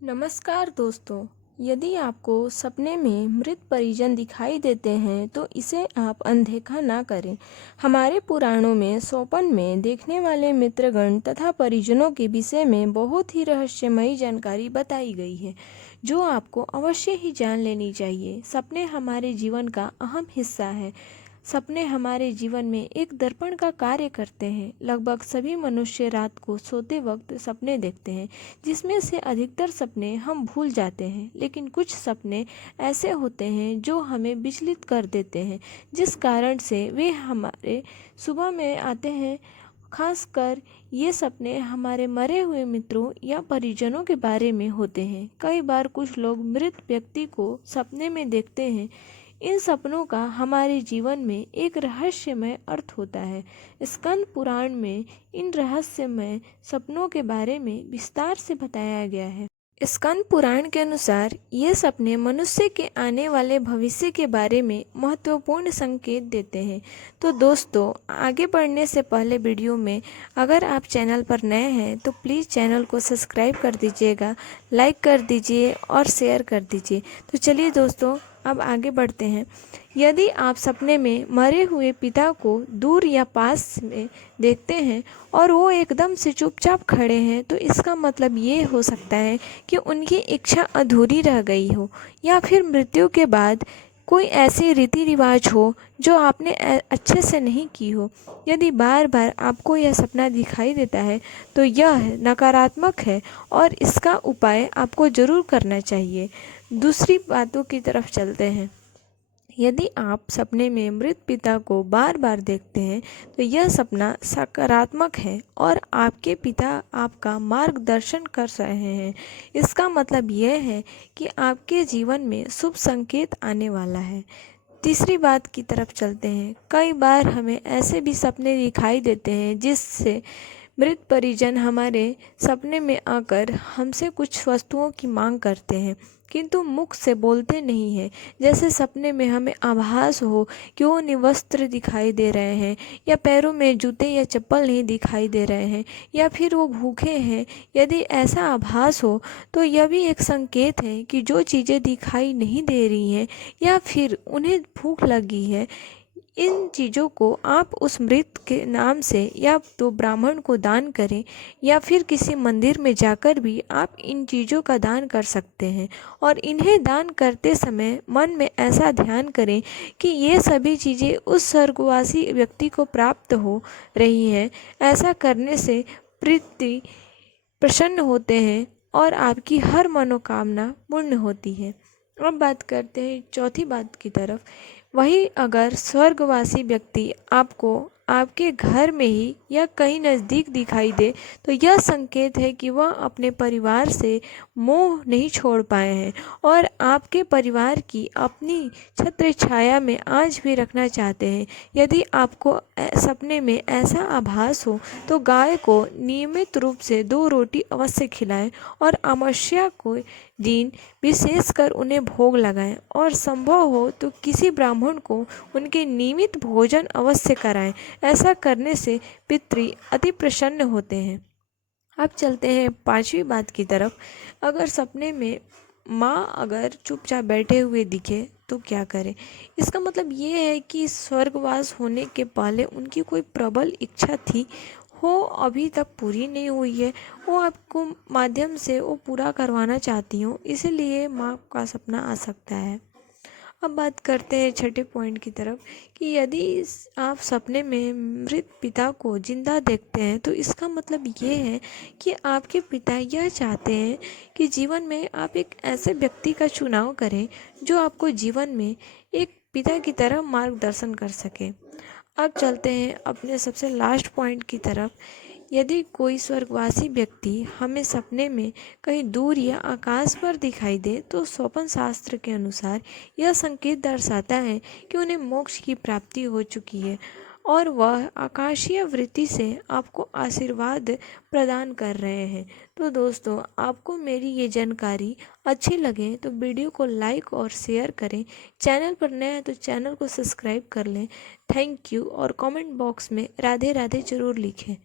नमस्कार दोस्तों। यदि आपको सपने में मृत परिजन दिखाई देते हैं तो इसे आप अनदेखा ना करें। हमारे पुराणों में स्वप्न में देखने वाले मित्रगण तथा परिजनों के विषय में बहुत ही रहस्यमयी जानकारी बताई गई है, जो आपको अवश्य ही जान लेनी चाहिए। सपने हमारे जीवन का अहम हिस्सा है। सपने हमारे जीवन में एक दर्पण का कार्य करते हैं। लगभग सभी मनुष्य रात को सोते वक्त सपने देखते हैं, जिसमें से अधिकतर सपने हम भूल जाते हैं, लेकिन कुछ सपने ऐसे होते हैं जो हमें विचलित कर देते हैं, जिस कारण से वे हमारे सुबह में आते हैं। खासकर ये सपने हमारे मरे हुए मित्रों या परिजनों के बारे में होते हैं। कई बार कुछ लोग मृत व्यक्ति को सपने में देखते हैं। इन सपनों का हमारे जीवन में एक रहस्यमय अर्थ होता है। स्कंद पुराण में इन रहस्यमय सपनों के बारे में विस्तार से बताया गया है। स्कंद पुराण के अनुसार ये सपने मनुष्य के आने वाले भविष्य के बारे में महत्वपूर्ण संकेत देते हैं। तो दोस्तों, आगे बढ़ने से पहले वीडियो में अगर आप चैनल पर नए हैं तो प्लीज़ चैनल को सब्सक्राइब कर दीजिएगा, लाइक कर दीजिए और शेयर कर दीजिए। तो चलिए दोस्तों, अब आगे बढ़ते हैं। यदि आप सपने में मरे हुए पिता को दूर या पास में देखते हैं और वो एकदम से चुपचाप खड़े हैं, तो इसका मतलब ये हो सकता है कि उनकी इच्छा अधूरी रह गई हो, या फिर मृत्यु के बाद कोई ऐसी रीति रिवाज हो जो आपने अच्छे से नहीं की हो। यदि बार बार आपको यह सपना दिखाई देता है तो यह नकारात्मक है और इसका उपाय आपको ज़रूर करना चाहिए। दूसरी बातों की तरफ चलते हैं। यदि आप सपने में मृत पिता को बार बार देखते हैं तो यह सपना सकारात्मक है और आपके पिता आपका मार्गदर्शन कर रहे हैं। इसका मतलब यह है कि आपके जीवन में शुभ संकेत आने वाला है। तीसरी बात की तरफ चलते हैं। कई बार हमें ऐसे भी सपने दिखाई देते हैं जिससे मृत परिजन हमारे सपने में आकर हमसे कुछ वस्तुओं की मांग करते हैं, किंतु मुख से बोलते नहीं हैं। जैसे सपने में हमें आभास हो कि वो निवस्त्र दिखाई दे रहे हैं, या पैरों में जूते या चप्पल नहीं दिखाई दे रहे हैं, या फिर वो भूखे हैं। यदि ऐसा आभास हो तो यह भी एक संकेत है कि जो चीज़ें दिखाई नहीं दे रही हैं या फिर उन्हें भूख लगी है, इन चीज़ों को आप उस मृत के नाम से या तो ब्राह्मण को दान करें, या फिर किसी मंदिर में जाकर भी आप इन चीज़ों का दान कर सकते हैं। और इन्हें दान करते समय मन में ऐसा ध्यान करें कि ये सभी चीज़ें उस स्वर्गवासी व्यक्ति को प्राप्त हो रही हैं। ऐसा करने से पितृ प्रसन्न होते हैं और आपकी हर मनोकामना पूर्ण होती है। अब बात करते हैं चौथी बात की तरफ। वही अगर स्वर्गवासी व्यक्ति आपको आपके घर में ही या कहीं नज़दीक दिखाई दे तो यह संकेत है कि वह अपने परिवार से मोह नहीं छोड़ पाए हैं और आपके परिवार की अपनी छत्र छाया में आज भी रखना चाहते हैं। यदि आपको सपने में ऐसा आभास हो तो गाय को नियमित रूप से 2 रोटी अवश्य खिलाएं और अमावस्या को दिन विशेषकर उन्हें भोग लगाएं, और संभव हो तो किसी ब्राह्मण को उनके नियमित भोजन अवश्य कराएं। ऐसा करने से पितृ अति प्रसन्न होते हैं। अब चलते हैं पांचवी बात की तरफ। अगर सपने में माँ अगर चुपचाप बैठे हुए दिखे तो क्या करें? इसका मतलब ये है कि स्वर्गवास होने के पहले उनकी कोई प्रबल इच्छा थी, वो अभी तक पूरी नहीं हुई है, वो आपको माध्यम से वो पूरा करवाना चाहती हूँ, इसीलिए माँ का सपना आ सकता है। अब बात करते हैं छठे पॉइंट की तरफ कि यदि आप सपने में मृत पिता को जिंदा देखते हैं तो इसका मतलब ये है कि आपके पिता यह चाहते हैं कि जीवन में आप एक ऐसे व्यक्ति का चुनाव करें जो आपको जीवन में एक पिता की तरह मार्गदर्शन कर सके। अब चलते हैं अपने सबसे लास्ट पॉइंट की तरफ। यदि कोई स्वर्गवासी व्यक्ति हमें सपने में कहीं दूर या आकाश पर दिखाई दे तो स्वप्न शास्त्र के अनुसार यह संकेत दर्शाता है कि उन्हें मोक्ष की प्राप्ति हो चुकी है और वह आकाशीय वृत्ति से आपको आशीर्वाद प्रदान कर रहे हैं। तो दोस्तों, आपको मेरी ये जानकारी अच्छी लगे तो वीडियो को लाइक और शेयर करें। चैनल पर नए हैं तो चैनल को सब्सक्राइब कर लें। Thank you. और कमेंट बॉक्स में राधे राधे ज़रूर लिखें।